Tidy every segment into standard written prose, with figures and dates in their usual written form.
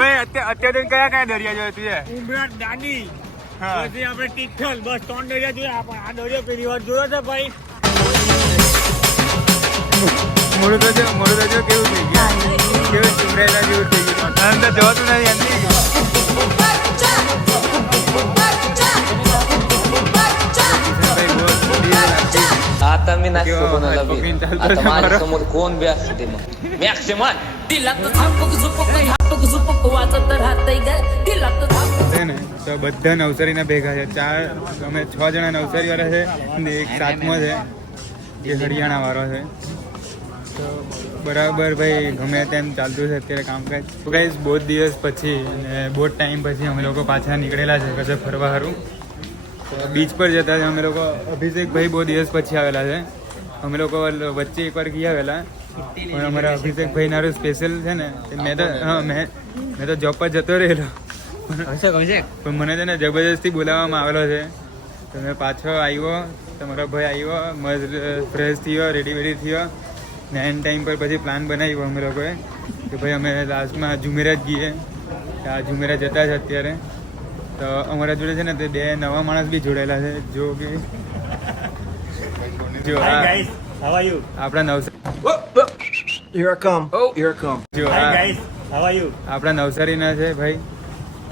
ઓય અત્યારે કયા દરિયા જોયો તું? ઉમરાટ દાદી હા. પછી આપણે તિથલ બસ 3 દરિયા જોયા પણ આ દરિયો પહેલી વાર જોયો છે ભાઈ. મોડું તો કેવું થઈ ગયું, કેવું ચુમરેલા જેવું થઈ ગયું. આમ તો જોતું નથી એમની. आता मी नाही कोणाला बी. आता माझ्या समोर कोण बी असते मग मॅक्सिमम છે ને તો બધા નવસારીના ભેગા છે. અમે 6 જણા નવસારી વાળા છે અને એક 7મો છે એ હરિયાણા વાળો છે. તો બરાબર ભાઈ ગમે તેમ ચાલતું છે અત્યારે કામકાજ. તો ગાઈસ બહુ દિવસ પછી અને બહુ ટાઈમ પછી અમે લોકો પાછા નીકળેલા છે કશે ફરવા સારું. તો બીચ પર જતા છે અમે લોકો. અભિષેક ભાઈ બહુ દિવસ પછી આવેલા છે. અમે લોકો વચ્ચે એકવાર ગયા આવેલા પણ અમારા અભિષેક ભાઈ નારું સ્પેશિયલ છે ને મેં તો જોબ પર જતો રહેલો પણ મને છે ને જબરજસ્તી બોલાવવામાં આવેલો છે. તો મેં પાછો આવ્યો, તમારો ભાઈ આવ્યો, મસ્ત ફ્રેશ થયો, રેડી થયો ને એન્ડ ટાઈમ પર પછી પ્લાન બનાવ્યો અમે લોકોએ કે ભાઈ અમે લાસ્ટમાં જુમેરાત જઈએ. આ જુમેરાત જતા છે અત્યારે. તો અમારા જોડે છે ને તે 2 નવા માણસ બી જોડેલા છે. જો કે જો Hi guys, how are you? આપણા Navsari Here I come. Here I come. જો Hi guys, how are you? આપણા નવસારીના છે ભાઈ.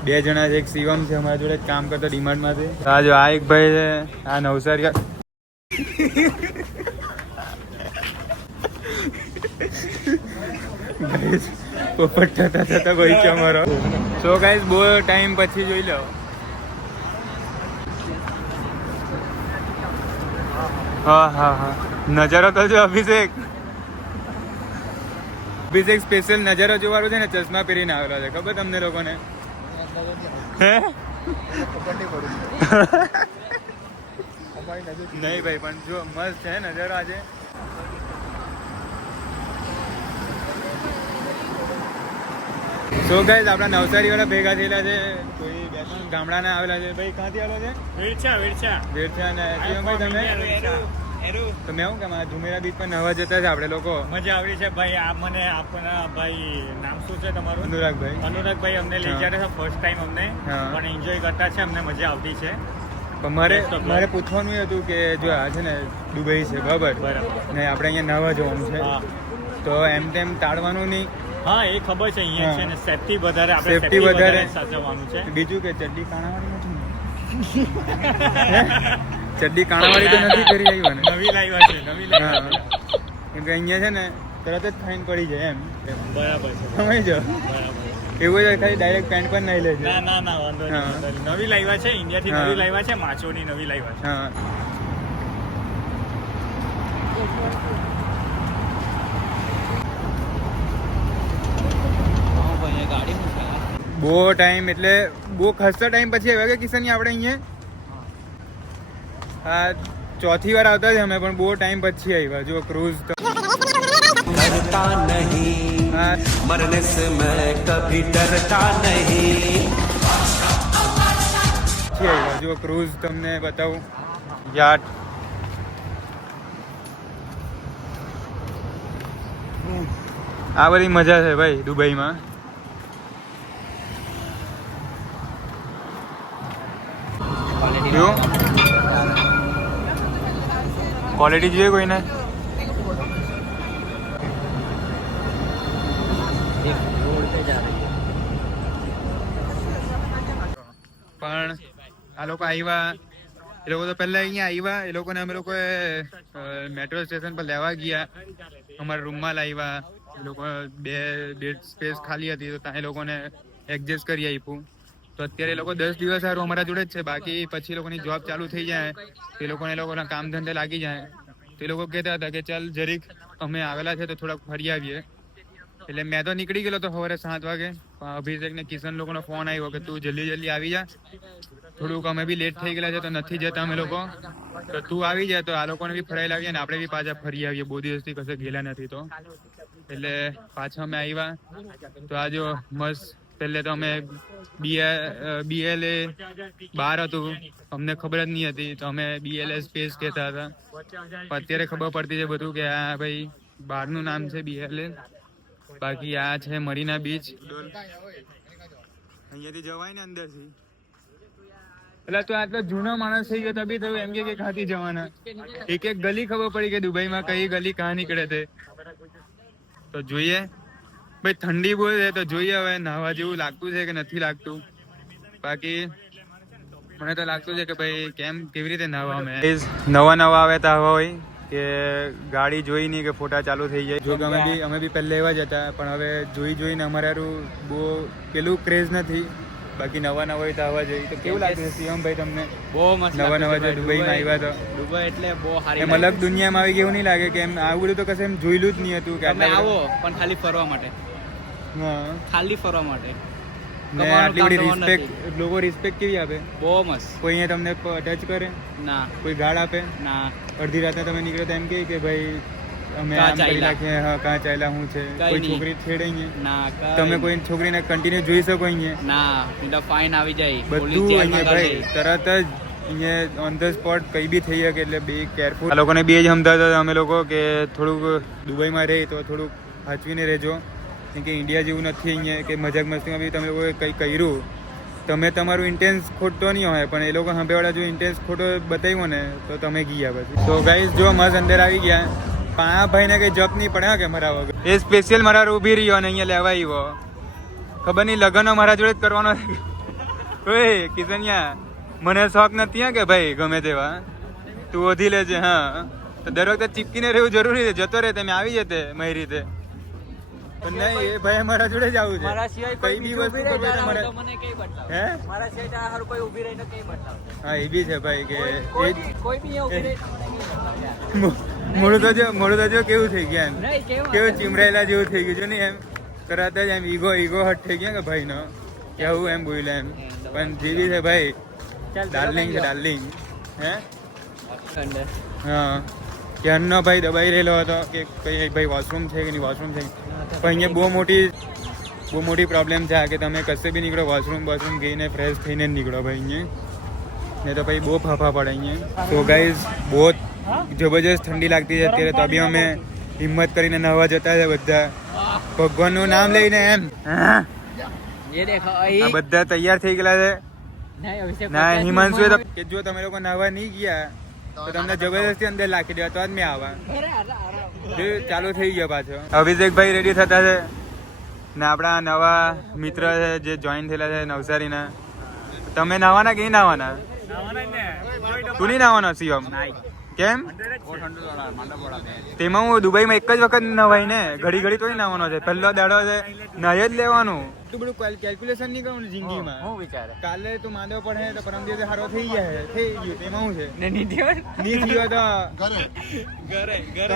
2 જણા છે. એક શિવમ છે અમારા જોડે કામ કરતો ડિમાન્ડમાંથી. આ જો આ એક ભાઈ છે આ નવસારી. પોપટ થતા ભાઈ છે અમારો. તો ગાઈસ બહુ ટાઈમ પછી જોઈ લો. હા નજારો તો જો અભિષેક સ્પેશિયલ નજારો જોવાનું છે ને ચશ્મા પહેરીને આવેલો છે. ખબર તમને લોકોને? હે નહીં ભાઈ પણ જો મસ્ત છે નજારો આજે. સો ગાઈસ આપણા નવસારી વાળા ભેગા થયેલા છે. કોઈ 2-3 ગામડાના આવેલા છે. ભાઈ ક્યાંથી આવેલો છે? વેડછા વેડછા. ને શિવમભાઈ તમે? તો મેં હું કે જુમેરા બીચ પર નવા જતા છે આપણે લોકો. મજા આવી છે ભાઈ. આ મને આપણા ભાઈ નામ શું છે તમારું? અનુરાગભાઈ અમને લઈ જાય છે ફર્સ્ટ ટાઈમ અમને હા. પણ એન્જોય કરતા છે. અમને મજા આવતી છે. પણ મારે પૂછવાનું એ હતું કે જો આ છે ને દુબઈ છે બરાબર ને આપણે અહીંયા નવા જવાનું છે હા. તો એમ તેમ ટાળવાનું નહીં. હા એ ખબર છે. અહીંયા છે ને સેફટી વધારે, આપણે Safety સેફટી વધારે વધારે સાચવવાનું છે. બીજું કે ચડ્ડી કાણાવાળી નથી ને? ચડ્ડી કાણાવાળી તો નથી કરી આવ્યો ને? નવી લાવ્યા છે. હા કેમ કે અહીંયા છે ને તરત જ ફાઇન પડી જાય એમ. બરાબર છે. સમજો બરાબર. એવું જ ખાલી ડાયરેક્ટ પેન્ટ પર નહીં લેજો. ના વાંધો હા. નહીં. નવી લાવ્યા છે. ઇન્ડિયાથી હા. નવી લાવ્યા છે. માચોની નવી લાવ્યા છે. હા બહુ ટાઈમ એટલે બહુ ખાસા ટાઈમ પછી આવ્યા કે કિશનની આપણે અહીંયા આ 4થી વાર આવતા છે અમે પણ બહુ ટાઈમ પછી આવ્યા. જો ક્રૂઝ તો डरता नहीं मरने से मैं कभी डरता नहीं. પછી આવ્યા. જો ક્રૂઝ તમને બતાવું. યાટ આ બધી મજા છે ભાઈ દુબઈમાં. ક્વોલિટી જોઈએ કોઈને? પણ આ લોકો આવ્યા. એ લોકો તો પહેલા અહીંયા આવ્યા. એ લોકોને અમે લોકોએ મેટ્રો સ્ટેશન પર લેવા ગયા. અમારા રૂમમાં લાવ્યા. એ લોકો 2 બેડ સ્પેસ ખાલી હતી તો ત્યાં એ લોકોને એડજસ્ટ કરી આપ્યું. તો અત્યારે એ લોકો 10 દિવસ સારું અમારા જોડે જ છે. બાકી પછી એ લોકોની જોબ ચાલુ થઈ જાય, એ લોકોના કામ ધંધે લાગી જાય. તો એ લોકો કહેતા હતા કે ચાલ જરીક અમે આવેલા છે તો થોડાક ફરી આવીએ. એટલે મેં તો નીકળી ગયેલો તો સવારે 7 વાગે. અભિષેક ને કિશન લોકોનો ફોન આવ્યો કે તું જલ્દી આવી જા. થોડુંક અમે બી લેટ થઈ ગયેલા છે તો નથી જતા અમે લોકો. તો તું આવી જાય તો આ લોકોને બી ફરાઈ લાવીએ ને આપણે બી પાછા ફરી આવીએ. બહુ દિવસથી કશે ગયેલા નથી તો એટલે પાછા અમે આવ્યા. તો આ જો મસ્ત. પહેલે તો અમે BLA બહાર હતું, અમને ખબર જ નહીં હતી તો અમે BLA સ્પેસ કહેતા હતા. અત્યારે ખબર પડતી છે બધું કે આ ભાઈ બહારનું નામ છે BLA. બાકી આ છે મરીના બીચ. અહીંયાથી જવાય ને અંદરથી. એટલે તું આટલો જૂનો માણસ થઈ ગયો તો બી તું એમ કે ખાતી જવાના. એક એક ગલી ખબર પડી કે દુબઈમાં કઈ ગલી કहाँ નીકળે તે. તો જોઈએ ભાઈ, ઠંડી બહુ છે તો જોઈએ હવે નાહવા જેવું લાગતું છે કે નથી લાગતું. બાકી મને તો લાગતું છે કે ભાઈ કેવી રીતે નાહવા. અમે નવા આવે તો આવા હોય કે ગાડી જોઈ નહીં કે ફોટા ચાલુ થઈ જાય. જો કે અમે બી પહેલા એવા જ હતા, પણ હવે જોઈને અમારે બહુ પેલું ક્રેઝ નથી. બાકી નવા હોય તો આવવા જોઈએ. તો કેવું લાગે છે શિવમભાઈ તમને? બહુ મસ્ત નવા જો દુબઈમાં આવ્યા તો દુબઈ એટલે બહુ સારી એમ અલગ દુનિયામાં આવી ગયું નહીં લાગે કે એમ આવું બધું તો કશે એમ જોયેલું જ નહીં હતું કે તમે આવો પણ ખાલી ફરવા માટે. હા, ખાલી ફરવા માટે. ને આટલી બધી રિસ્પેક્ટ, લોકો રિસ્પેક્ટ કેવી આપે. બહુ મસ્ત. કોઈ અહીંયા તમને ટચ કરે ના, કોઈ ગાળ આપે ના. અડધી રાતે તમે નીકળો તો એમ કે ભાઈ અમે આમ કરી નાખીએ. હા, કાં ચાલ્યા શું છે? કોઈ છોકરી છેડે અહીંયા? ના. તમે કોઈ છોકરીને કન્ટિન્યુ જોઈ શકો અહીંયા? ના, એટલે ફાઇન આવી જાય. બધું અહીંયા ભાઈ તરત જ અહીંયા ઓન ધ સ્પોટ કઈ બી થઈ શકે. એટલે બે કેરફુલ. આ લોકોને બે જ સમજાવતા અમે લોકો કે થોડુંક દુબઈમાં રહે તો થોડુંક સાચવીને રહેજો, કેમ કે ઇન્ડિયા જેવું નથી અહીંયા કે મજાક મસ્તીમાં બી તમે લોકોએ કંઈ કર્યું તમે તમારું ઇન્ટેન્સ ખોટો નહીં હોય, પણ એ લોકો સાંભળવાળા જો ઇન્ટેન્સ ખોટો બતાવ્યો ને તો તમે ગયા પછી. તો ગાઈસ જો મસ્ત અંદર આવી ગયા, પણ આ ભાઈને કઈ જપ નહીં પડે કે મારા વગર. એ સ્પેશિયલ મારા ઊભી રહ્યો અને અહીંયા લેવા આવ્યો. ખબર નહીં લગ્ન મારા જોડે જ કરવાનો છે. ઓય કિશનિયા, મને શોખ નથી હા કે ભાઈ ગમે તેવા તું ઓધી લેજે. હા, તો દર વખતે ચીપકીને રહેવું જરૂરી છે. જતો રહે તમે આવી જતે મારી રીતે. પણ નહીં, એ ભાઈ મારા જોડે જ આવું છે. કઈ બી વસ્તુ મને કઈ બતાવ. હે મારા સિવાય હારું કોઈ ઊભી રહીને કઈ બતાવ. હા, એ બી છે ભાઈ કે કોઈ બી ઊભી રહી મોડું તો જો કેવું થઈ ગયા એમ. નહીં કેવું ચીમરાયેલા જેવું થઈ ગયું છે ને એમ. તરત જ એમ ઈગો હટ થઈ ગયા કે ભાઈ નો કેવું એમ બોલ્યા એમ. પણ જે બી છે ભાઈ ડાર્લિંગ છે, ડાર્લિંગ. હે હા, ક્યારનો ભાઈ દબાઈ રહેલો હતો કે કઈ ભાઈ વોશરૂમ છે કે નહીં વોશરૂમ છે. પણ અહીંયા બહુ મોટી પ્રોબ્લેમ છે કે તમે કશે બી નીકળો વોશરૂમ ગઈને ફ્રેશ થઈને જ નીકળો ભાઈ અહીંયા. નહીં તો ભાઈ બહુ ફાફા પડે અહીંયા. તો ગાઈઝ બહુ જબરજસ્ત ઠંડી લાગતી છે અત્યારે, તો બી અમે હિંમત કરીને નહાવા જતા છે બધા ભગવાનનું નામ લઈને એમ. આ બધા તૈયાર થઈ ગયેલા છે. ના, હિમાંશુ કે જો તમે લોકો નહાવા નહીં ગયા તો તમને જબરદસ્તી અંદર લાખી દેવા તો જ મેં આવા. ચાલુ થઈ ગયો પાછો. અભિષેકભાઈ રેડી થતા છે ને આપણા નવા મિત્ર છે જે જોઈન થયેલા છે નવસારીના. તમે નાવાના કે નહીં નાવાના? તું નહીં નાવાનો શિવમ? કેમ? તેમાં હું દુબઈમાં એક જ વખત નવાય ને, ઘડી તો નાવાનો છે. પહેલો દાડો છે, નાય જ લેવાનું. એટલું બધું કેલ્ક્યુલેશન નહીં કરવાનું જિંદગીમાં. હું વિચાર કાલે તું માંદો પડે તો પરમ દિવસે સારો થઈ ગયું તેમાં શું છે? નહીં થયો તો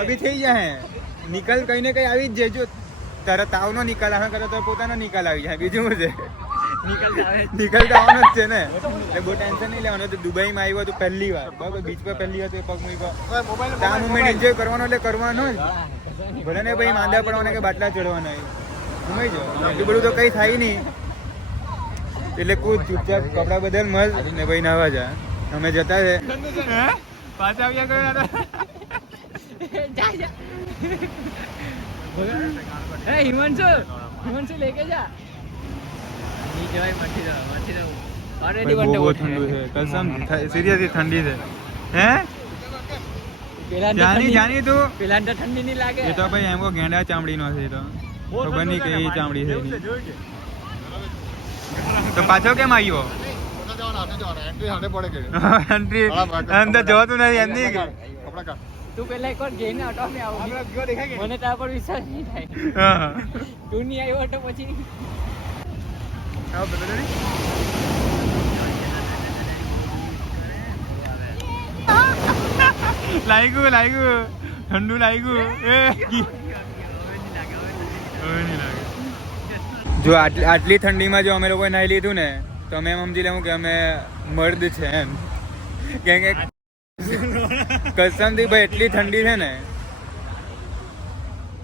બી થઈ જાય. નિકાલ કઈ ને કઈ આવી જ જાય. જો તારા તાવનો નિકાલ આવે કરે તો પોતાનો નિકાલ આવી જાય. બીજું શું છે? નિકાલ તો આવવાનો જ છે ને. એટલે બહુ ટેન્શન નહીં લેવાનું. તો દુબઈમાં આવ્યો તો પહેલી વાર બરાબર, બીચ પર પહેલી વાર પગ મૂક્યો. આ મુમેન્ટ એન્જોય કરવાનો એટલે કરવાનો જ. ભલે ને ભાઈ માંદા પડવાના કે બાટલા ચડવાના સમય જો. એટલું બધું તો કઈ થાય નહીં. એટલે કૂદ ચૂપચાપ કપડા બદલ મસ્ત ને ભાઈ નાવા જા. અમે જતા છે પાછા આવ્યા કર્યા હિમાંશુ લેકે જા. બહુ ઠંડુ છે કસમ, સિરિયસલી ઠંડી છે. હે જાની તું પેલા તો ઠંડી નહીં લાગે. એ તો ભાઈ એમ ગેંડા ચામડીનો છે. તો ખબર નહીં કઈ ચામડી છે. તો પાછો કેમ આવ્યો? એન્ટ્રી અંદર જવાતું નથી એમ નહીં. તું પેલા એક વાર જઈને ઓટો મે આવો. મને તારા પર વિશ્વાસ નહીં થાય. તું નહીં આવ્યો તો પછી લાગ્યું ઠંડુ લાગ્યું. જો આટલી ઠંડીમાં જો અમે લોકોએ નાહી લીધું ને તો અમે એમ સમજી લેવું કે અમે મર્દ છે એમ. કેમ કે કસમથી ભાઈ એટલી ઠંડી છે ને,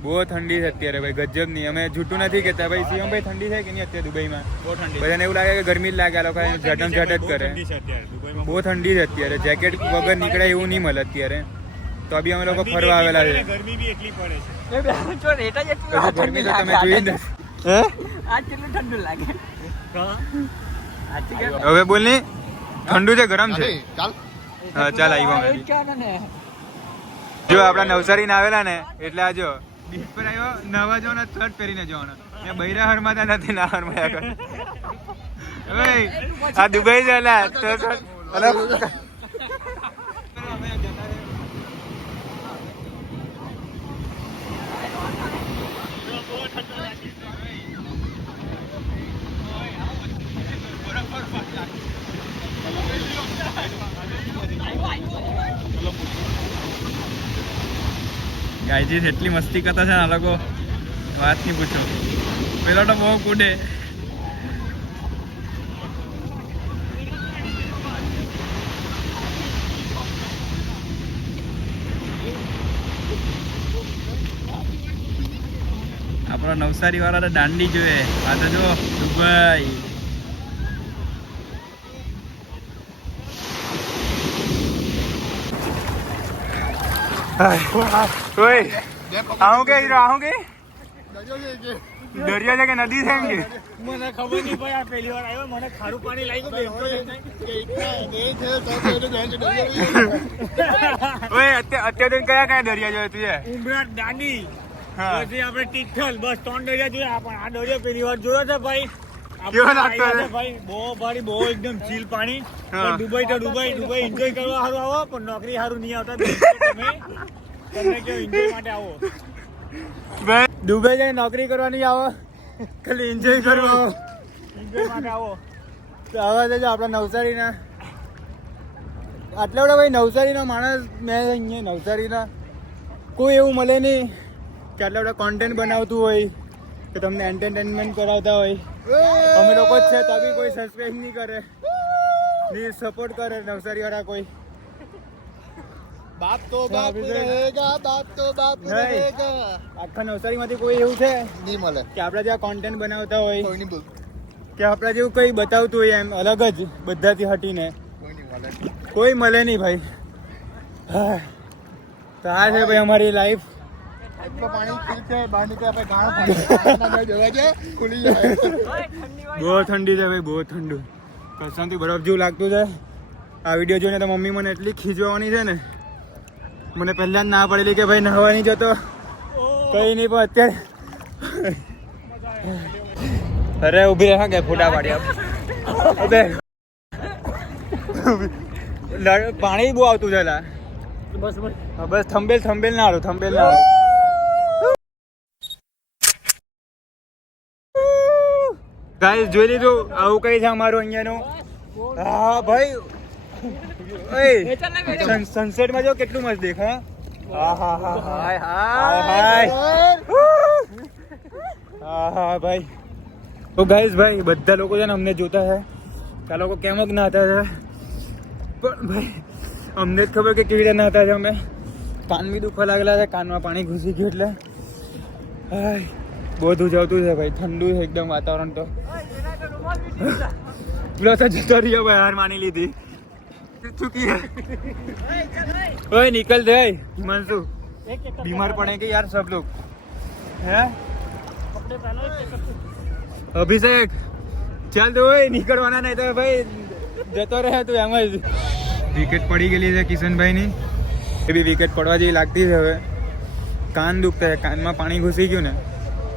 બહુ ઠંડી છે અત્યારે ભાઈ ગજબ નહીં. અમે જૂઠું નથી કહેતા ભાઈ. શિવમ ભાઈ ઠંડી છે કે નહીં અત્યારે દુબઈમાં? બધાને એવું લાગે કે ગરમી જ લાગે. આ લોકો ઝટમ ઝટ જ કરે. બહુ ઠંડી છે અત્યારે. જેકેટ વગર નીકળાય એવું નહીં મળે અત્યારે. તો બી અમે લોકો ફરવા આવેલા છે. ગરમી બી એટલી પડે છે. એ બે જો રેટા જેટલું પછી ગરમી તો તમે જોઈ જ નથી. હે આજ કેટલું ઠંડુ લાગે હવે બોલ ની ઠંડુ છે ગરમ છે હા ચાલ આવ્યો એ જ કહેવાનું ને જો આપડા નવસારી ને આવેલા ને એટલે આ જો બીચ પર આવ્યો નવા જવાનો શર્ટ પહેરીને જવાનો એ બૈરા હરમાતા નથી ના હરમાયા કરે ઓય આ દુબઈ જલા તો અલા ગાયજી એટલી મસ્તી કરતા છે ને આ લોકો વાત નહીં પૂછો પેલો તો બહુ કૂદે આપણો નવસારી વાળા તો દાંડી જોઈએ આ તો જો દુબઈ ઓય આવું કે આવું કે દરિયા છે કે નદી છે એમ કે મને ખબર નહીં ભાઈ આ પહેલી વાર આવ્યો મને ખારું પાણી લાગ્યું ઓય અત્યારે કયા કયા દરિયા જોયે તું ઉમરાટ દાંડી હા પછી આપણે તિથલ બસ 3 દરિયા જોયા પણ આ દરિયો પહેલી વાર જોયો છે ભાઈ કેવો લાગતો આપણે છે? ભાઈ બહુ ભારી બહુ એકદમ ચીલ પાણી હા. પણ દુબઈ એન્જોય કરવા સારું આવો પણ નોકરી સારું નહીં આવતા તમે કેવો એન્જોય માટે આવો દુબઈ જઈને નોકરી કરવાની આવો ખાલી એન્જોય કરવા આવો એન્જોય માટે આવો તો આવા છે જો આપણા નવસારીના આટલા બધા ભાઈ નવસારીનો માણસ મેં અહીંયા નવસારીના કોઈ એવું મળે નહીં કે આટલા બધા કોન્ટેન્ટ બનાવતું હોય કે તમને એન્ટરટેનમેન્ટ કરાવતા હોય અમે લોકો જ છે તો બી કોઈ સબસ્ક્રાઈબ નહીં કરે નહીં સપોર્ટ કરે નવસારી વાળા કોઈ बाप तो बाप अभी से- रहेगा बाप तो बाप नहीं। रहेगा આખા નવસારીમાંથી કોઈ એવું છે नहीं મળે કે આપણા જ્યાં કોન્ટેન્ટ બનાવતા હોય કોઈ નહીં બોલતું કે આપણા જેવું કંઈ બતાવતું હોય એમ અલગ જ બધાથી હટીને કોઈ નહીં મળે કોઈ મળે નહીં ભાઈ હા. તો આ છે ભાઈ અમારી લાઈફ એટલું પાણી ફીલ છે બહાર નીકળે આપણે ગાણો પાણી જવા છે ખુલી જાય બહુ ઠંડી છે ભાઈ બહુ ઠંડુ કસમથી બરફ જેવું લાગતું છે આ વિડીયો જોઈને તો મમ્મી મને એટલી ખીજવાની છે ને મને પહેલા જ ના પડેલી કે ભાઈ નહાવા નહીં જતો કઈ નહીં પણ અત્યારે અરે ઊભી રહે કે ફોટા પાડી અબે પાણી બહુ આવતું છે લા બસ બસ થંબેલ ના હારું થંબેલ ના હારું ગાઈસ જોઈ લીધું આવું કઈ છે અમારું અહીંયાનું હા ભાઈ સનસેટ માં જો કેટલું મસ્ત દેખાય હા હા હા હાય હાય હાય હા હા ભાઈ તો ગાઈસ ભાઈ બધા લોકો છે ને અમને જોતા છે કે આ લોકો કેમ જ નાતા છે પણ ભાઈ અમને જ ખબર કે કેવી રીતે નાતા છે અમે કાન બી દુખવા લાગેલા છે કાનમાં પાણી ઘૂસી ગયું એટલે હાય બહુ ધુજાવતું છે ભાઈ ઠંડુ છે એકદમ વાતાવરણ તો પેલો તો જતો રહ્યો ભાઈ હાર માની લીધી ચૂકી ओए निकल दे हिमांशु बीमार पड़ेंगे यार सब लोग हैं अभिषेक चल दो નીકળવાના નહીં તો ભાઈ જતો રહે તું એમ જ વિકેટ પડી ગયેલી છે કિશનભાઈ ની એ બી વિકેટ પડવા જેવી લાગતી છે હવે કાન દુખતા છે કાનમાં પાણી ઘૂસી ગયું ને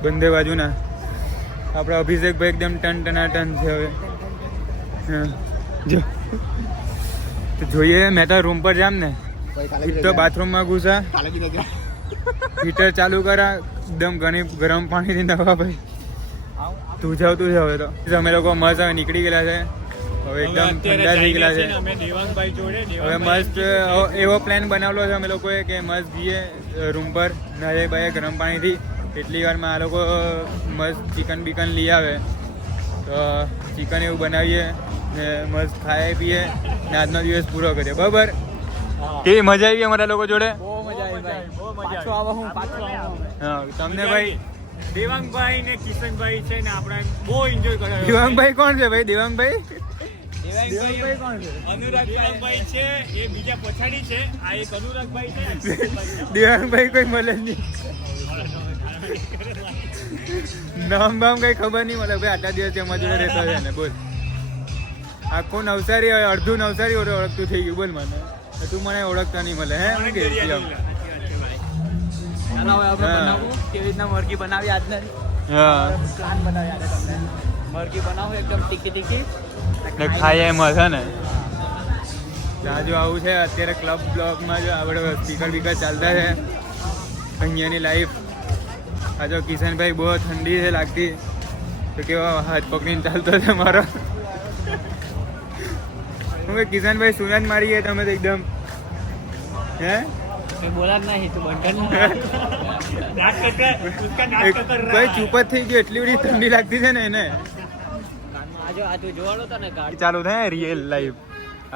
બંને બાજુના આપણા અભિષેકભાઈ એકદમ ટન છે હવે હા જો તો જોઈએ મેં તો રૂમ પર જામ ને તો બાથરૂમમાં ઘૂસા કાલે બી નથી હીટર ચાલુ કરા એકદમ ઘણી ગરમ પાણીથી નવા ભાઈ ધુજાવતું છે હવે તો અમે લોકો મસ્ત હવે નીકળી ગયેલા છે હવે એકદમ ઠંડા થઈ ગયેલા છે અમે દેવાંગભાઈ જોડે હવે મસ્ત એવો પ્લાન બનાવેલો છે અમે લોકોએ કે મસ્ત જઈએ રૂમ પર નાહે બાય ગરમ પાણીથી એટલી વારમાં આ લોકો મસ્ત ચિકન બીકન લઈ આવે તો ચિકન એવું બનાવીએ ને મસ્ત ખાઈએ પીએ ને આજનો દિવસ પૂરો કરીએ બરાબર કેવી મજા આવી અમારા લોકો જોડે બહુ મજા આવી ભાઈ બહુ મજા આવી. પાછો આવો હું પાછો આવો હા તમને ભાઈ દેવાંગભાઈ ને કિશનભાઈ છે ને આપણે બહુ એન્જોય કર્યો દેવાંગભાઈ કોણ છે ભાઈ દેવાંગભાઈ દેવાંગભાઈ કોણ છે? અનુરાગભાઈ છે એ બીજા પછાડી છે. આ એક અનુરાગભાઈ છે. દેવાંગભાઈ કોઈ મળે જ નહીં. નામ બામ કઈ ખબર નહીં મળે ભાઈ. આટલા દિવસ અમારા જોડે રહેતા છે ને બોલ. આખું નવસારી હોય, અડધું નવસારી ઓળખતું થઈ ગયું બોલ મને. તું મને ઓળખતા નહીં મળે હે હું કે ચાલો હવે આપણે બનાવું કેવી રીતના મરઘી બનાવી આજને હા પ્લાન બનાવી આજે તમને મરઘી બનાવું એકદમ તીખી તીખી ને ખાઈએ એમ હશે ને. જો આવું છે અત્યારે ક્લબ બ્લોગમાં જો આપણે સ્પીકર બીકર ચાલતા છે અહીંયાની લાઈફ. આ જો કિશનભાઈ બહુ ઠંડી છે લાગતી તો કેવો હાથ પકડીને ચાલતો છે મારો. હું કે કિશનભાઈ સુનત મારી ગયા તમે તો એકદમ હે કોઈ બોલા જ નહીં તું બંધન ભાઈ ચૂપ જ થઈ ગયો. એટલી બધી ઠંડી લાગતી છે ને એને. આજો આ તું જોવાનો તો ને ગાડી ચાલુ થાય રિયલ લાઈફ.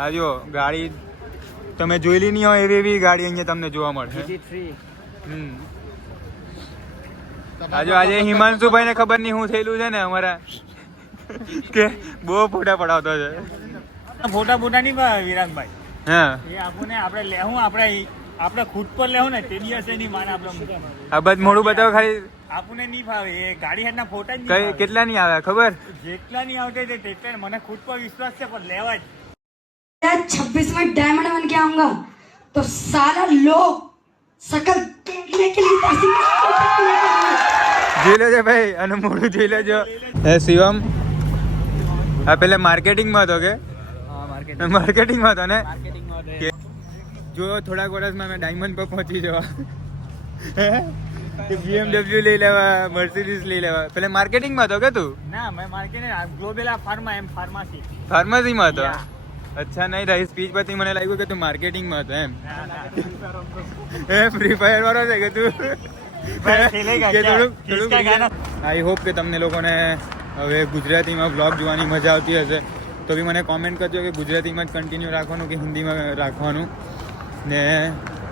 આ જો ગાડી તમે જોયેલી નહીં હોય એવી એવી ગાડી અહીંયા તમને જોવા મળશે. આજે હિમાંશુભાઈ ને ખબર નહીં શું થયેલું છે ને અમારા કે બહુ ફોટા પડાવતો છે. ફોટા ફોટા નહીં વિરાગભાઈ. હા એ આપણને આપણે લેવું આપણે ખુદ પર લેવું ને તે દિવસે નહીં માને આપણે આ બધ મોડું બતાવો ખાલી. આપણને નહીં ફાવે એ ગાડી હેડના ફોટા જ નહીં કઈ ફાવે. કેટલા નહીં આવે ખબર? જેટલા નહીં આવતા તેટલા મને ખુદ પર વિશ્વાસ છે પણ લેવા જ 26 में डायमंड बन के आऊंगा तो सारा लोग शकल देखने के लिए જોઈ લેજો ભાઈ અને મોડું જોઈ લેજો. હે શિવમ આ પેલા માર્કેટિંગમાં હતો કે માર્કેટિંગમાં હતો ને કે જો થોડાક વર્ષમાં મેં ડાયમંડ પર પહોંચી જવા BMW લઈ લેવા મર્સિડીઝ લઈ લેવા. પેલા માર્કેટિંગમાં હતો કે તું? ના મેં માર્કેટ ગ્લોબલ ફાર્મા એમ ફાર્મસી ફાર્મસીમાં હતો. અચ્છા નહીં તારી સ્પીચ પરથી મને લાગ્યું કે તું માર્કેટિંગમાં હતો એમ. હે ફ્રી ફાયર વાળો છે કે તું? આઈ હોપ કે તમને લોકોને હવે ગુજરાતીમાં બ્લોગ જોવાની મજા આવતી હશે. તો બી મને કોમેન્ટ કરજો કે ગુજરાતીમાં જ કન્ટિન્યુ રાખવાનું કે હિન્દીમાં રાખવાનું. ને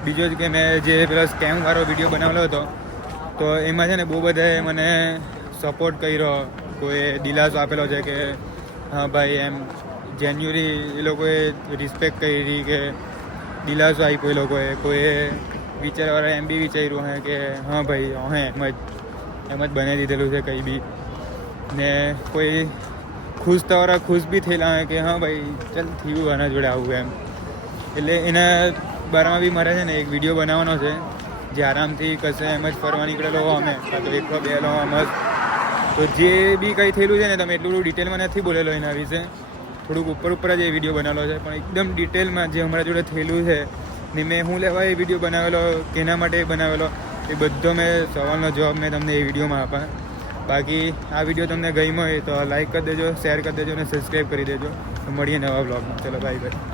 બીજો જ કે મેં જે પેલો સ્કેમ વાળો વિડીયો બનાવેલો હતો તો એમાં છે ને બહુ બધાએ મને સપોર્ટ કર્યો. કોઈ દિલાસો આપેલો છે કે હા ભાઈ એમ જેન્યુઅલી એ લોકોએ રિસ્પેક્ટ કરી કે દિલાસો આપ્યો એ લોકોએ. કોઈએ વિચારવાળા એમ બી વિચાર્યું હે કે હા ભાઈ હે એમ જ બનાવી દીધેલું છે કંઈ બી. ને કોઈ ખુશ થવાળા ખુશ બી થયેલા હોય કે હા ભાઈ ચાલ થયું આના જોડે આવું એમ. એટલે એના બારામાં બી મારે છે ને એક વિડીયો બનાવવાનો છે જે આરામથી કશે એમ જ ફરવા નીકળેલો હો અમે કાં તો એક બેલો મસ્ત. તો જે બી કંઈ થયેલું છે ને તમે એટલું ડિટેલમાં નથી બોલેલો એના વિશે. થોડુંક ઉપર જ એ વિડીયો બનાવેલો છે પણ એકદમ ડિટેલમાં જે અમારા જોડે થયેલું છે ને મેં હું લેવા એ વિડીયો બનાવેલો કેના માટે બનાવેલો એ બધો મેં સવાલનો જવાબ મેં તમને એ વિડીયોમાં આપા. બાકી આ વિડીયો તમને ગમ્યો હોય તો લાઈક કરી દેજો, શેર કરી દેજો અને સબસ્ક્રાઈબ કરી દેજો. મળીએ નવા બ્લોગમાં. ચલો બાય બાય.